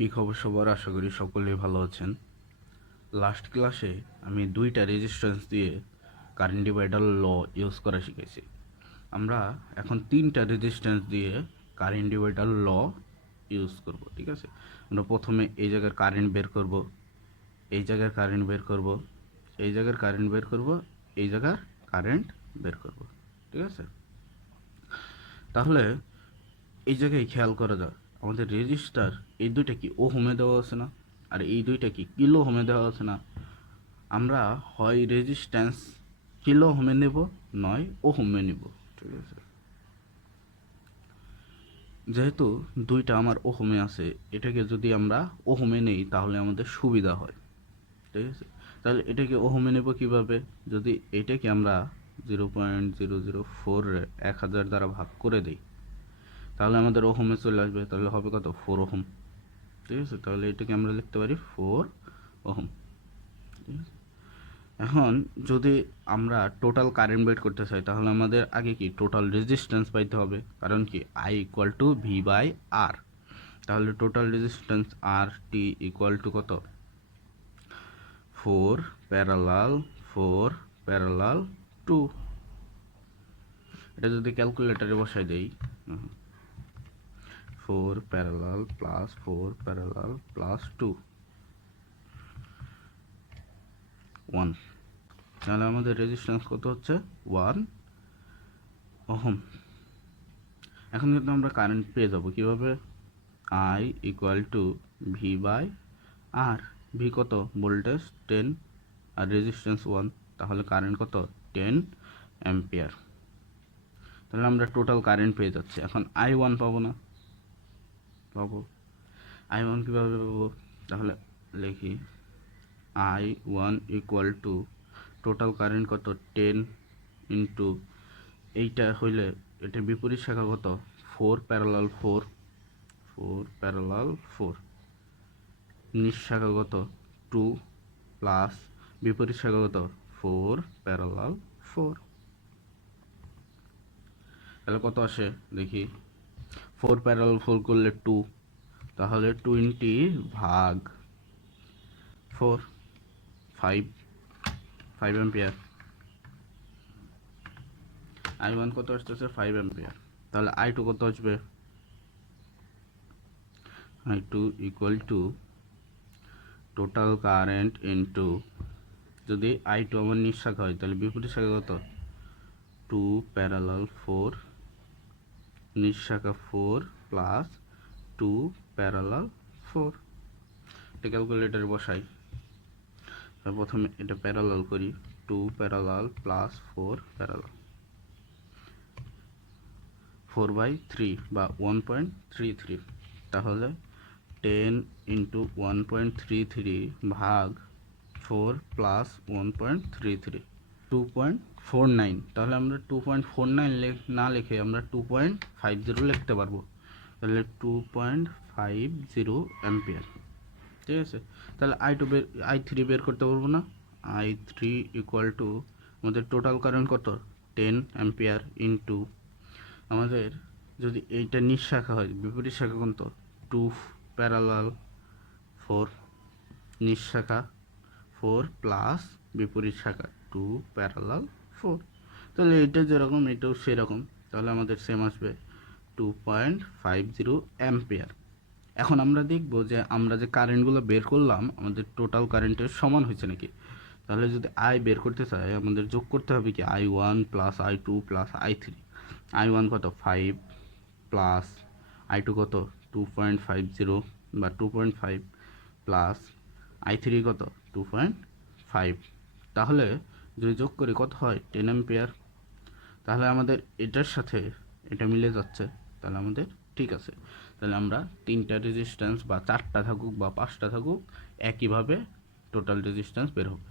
কী খবর সবার? আশা করি সকলেই ভালো আছেন। লাস্ট ক্লাসে আমি দুইটা রেজিস্ট্যান্স দিয়ে কারেন্ট ডিভাইডার ল ইউজ করা শিখেছি। আমরা এখন তিনটা রেজিস্ট্যান্স দিয়ে কারেন্ট ডিভাইডার ল ইউজ করব। ঠিক আছে, আমরা প্রথমে এই জায়গার কারেন্ট বের করব, এই জায়গার কারেন্ট বের করব, এই জায়গার কারেন্ট বের করব, এই জায়গার কারেন্ট বের করব। ঠিক আছে, তাহলে এই জায়গায় খেয়াল করা যাক, আমাদের রেজিস্টার এই দুইটা কি ওহমে দেওয়া আছে না, আর এই দুইটা কি কিলো হোমে দেওয়া আছে না। আমরা হয় রেজিস্ট্যান্স কিলো হোমে নেব, নয় ওহমে নেব। ঠিক আছে, যেহেতু দুইটা আমার ওহমে আছে, এটাকে যদি আমরা ওহমে নেই তাহলে আমাদের সুবিধা হয়। ঠিক আছে, তাহলে এটাকে ওহমে নেব কিভাবে? যদি এটাকে আমরা 0.004 1000 দ্বারা ভাগ করে দিই তাহলে আমাদের ওহমে চলে আসবে, তাহলে হবে কত? 4 ওহম। ঠিক আছে, তাহলে এটাকে আমরা লিখতে পারি 4 ওহম। ঠিক আছে, এখন যদি আমরা টোটাল কারেন্ট বের করতে চাই তাহলে আমাদের আগে কি টোটাল রেজিস্ট্যান্স পাইতে হবে, কারণ কি I equal to V by R. তাহলে total resistance R T equal to কত? 4 প্যারালাল 4 প্যারালাল 2। এটা যদি ক্যালকুলেটারে বসাই দেই, 4 প্যারালাল প্লাস 4 প্যারালাল প্লাস 2 1, তাহলে আমাদের রেজিস্ট্যান্স কত হচ্ছে? 1 ওহম। এখন কিন্তু আমরা কারেন্ট পেয়ে যাব কিভাবে? I equal to V by R. V কত? ভোল্টেজ 10 আর রেজিস্ট্যান্স 1, তাহলে কারেন্ট কত? 10 অ্যাম্পিয়ার। তাহলে আমরা টোটাল কারেন্ট পেয়ে যাচ্ছি। এখন আই ওয়ান পাবো না? পাবো। আই ওয়ান কীভাবে পাবো? তাহলে লিখি I one equal to total current কত? 10 ইন্টু এইটা হইলে এটা বিপরীত শাখা কত? 4 প্যারালাল 4, 4 প্যারালাল 4, নিচ শাখা কত? 2 প্লাস বিপরীত শাখা কত? 4 প্যারালাল 4। তাহলে কত আসে দেখি? 4 প্যারালাল 4 করলে 2, তাহলে 20 ভাগ 4, 5 অ্যাম্পিয়ার। আই ওয়ান কত আসতেছে? 5 অ্যাম্পিয়ার। তাহলে আই টু কত আসবে? I two equal to total current into, যদি আই টু আমার নিচ শাখা হয় তাহলে বিপরীত শাখা কত? 2 প্যারালাল 4, নিচ শাখা 4 প্লাস 2 প্যারালাল 4। এটা ক্যালকুলেটারে বসাই, প্রথমে এটা প্যারালাল করি। 2 প্যারালাল প্লাস 4 প্যারালাল, 4/3 বা 1.33। তাহলে 10 ইন্টু 1.33 ভাগ 4 প্লাস 1.33, 2.49। তাহলে আমরা 2.49 না লিখে আমরা 2.50 লিখতে পারবো। তাহলে 2.50 অ্যাম্পিয়ার। ঠিক আছে, তাহলে আই থ্রি বের করতে পারবো না? আই থ্রি ইকুয়াল টু আমাদের টোটাল কারেন্ট কত? 10 অ্যাম্পিয়ার ইন্টু আমাদের যদি এইটা নিচ শাখা হয় বিপরীত শাখা কত? 2 প্যারালাল 4, নিচ শাখা 4 প্লাস বিপরীত শাখা 2 প্যারালাল 4। তাহলে এটা যেরকম এটাও সেরকম, তাহলে আমাদের সেম আসবে 2.50 অ্যাম্পিয়ার। এখন আমরা দেখব যে আমরা যে কারেন্টগুলো বের করলাম আমাদের টোটাল কারেন্টের সমান হয়েছে নাকি। তাহলে যদি আই বের করতে চাই আমাদের যোগ করতে হবে কি I one plus I two plus I three. I one কত? 5 প্লাস আই টু কত? 2.50 বা 2.5 প্লাস আই থ্রি কত? 2.5। তাহলে যদি যোগ করি কত হয়? 10 অ্যাম্পিয়ার। তাহলে আমাদের এটার সাথে এটা মিলে যাচ্ছে, তাহলে আমাদের ঠিক আছে। তাহলে আমরা তিনটা রেজিস্ট্যান্স বা চারটা থাকুক বা পাঁচটা থাকুক একইভাবে টোটাল রেজিস্ট্যান্স বের হবে।